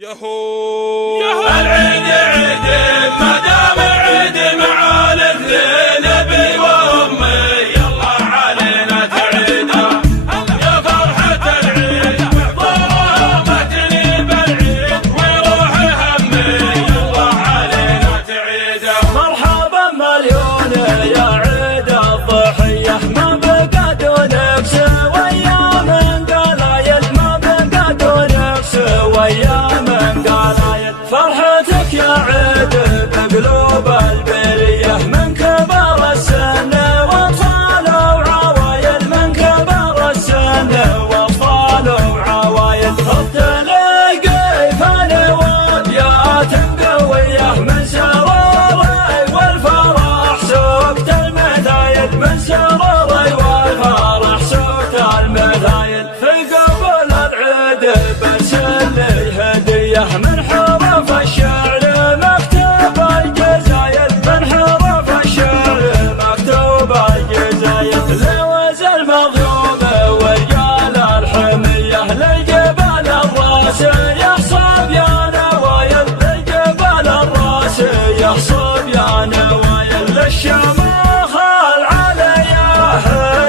يهو العيد عيد ما دام عيد مع الاثنين ابي وامي يلا علينا تعيدا يا فرحة العيد ضربتني بالعيد ويروح همي يلا علينا تعيدا مرحبا مليون يا عيد الضحية ما بقى دونك سويا من قلايل ما بقى دونك سويا فرحتك يا عيد بقلوب البرية من كبار السن واطفال وعوايد من كبار السن واطفال وعوايد خط تلاقي فالواديات قوية من سروري والفرح سوقت المثايد من سروري والفرح سوقت المثايد في قبل العيد برسل لي هدية من حرف الشعر مكتوب الجزايد من حرف الشعر مكتوب الجزايد لوز المظلوم ورجال الحمية للجبال الراس يحصب يا نوايل للجبال الراس يحصب يا نوايل للشماخ العليا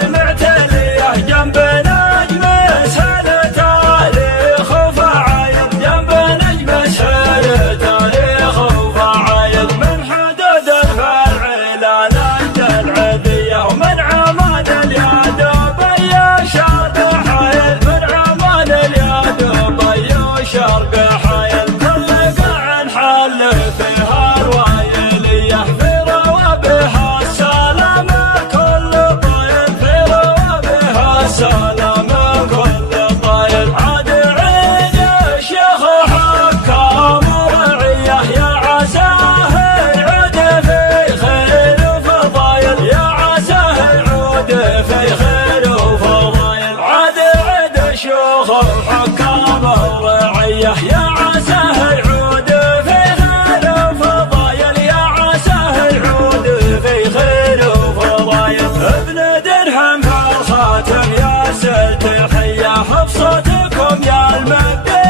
المعتلية جنب نجم سهل تاريخ وفعايل جنب نجم سهل تاريخ وفعايل من حدود الفرع لا نجد العذية ومن عمان اليد بي شرق حايل من عمان اليد بي شرق حايل كل قاع حل فيها الوايلية في روابها السلام كل طايل في روابها السلام كل طايل عاد عيد الشيخ حكام ورعية يا عساه يعود في خير وفضايل يا عساه يعود في خير وفضايل عاد عيد الشيخ حكام ورعية يا عساه يعود في خير وفضايل يا عساه يعود في خير وفضايل ابن درهم الخاتم يا سل تحية بصوتكم يا المجد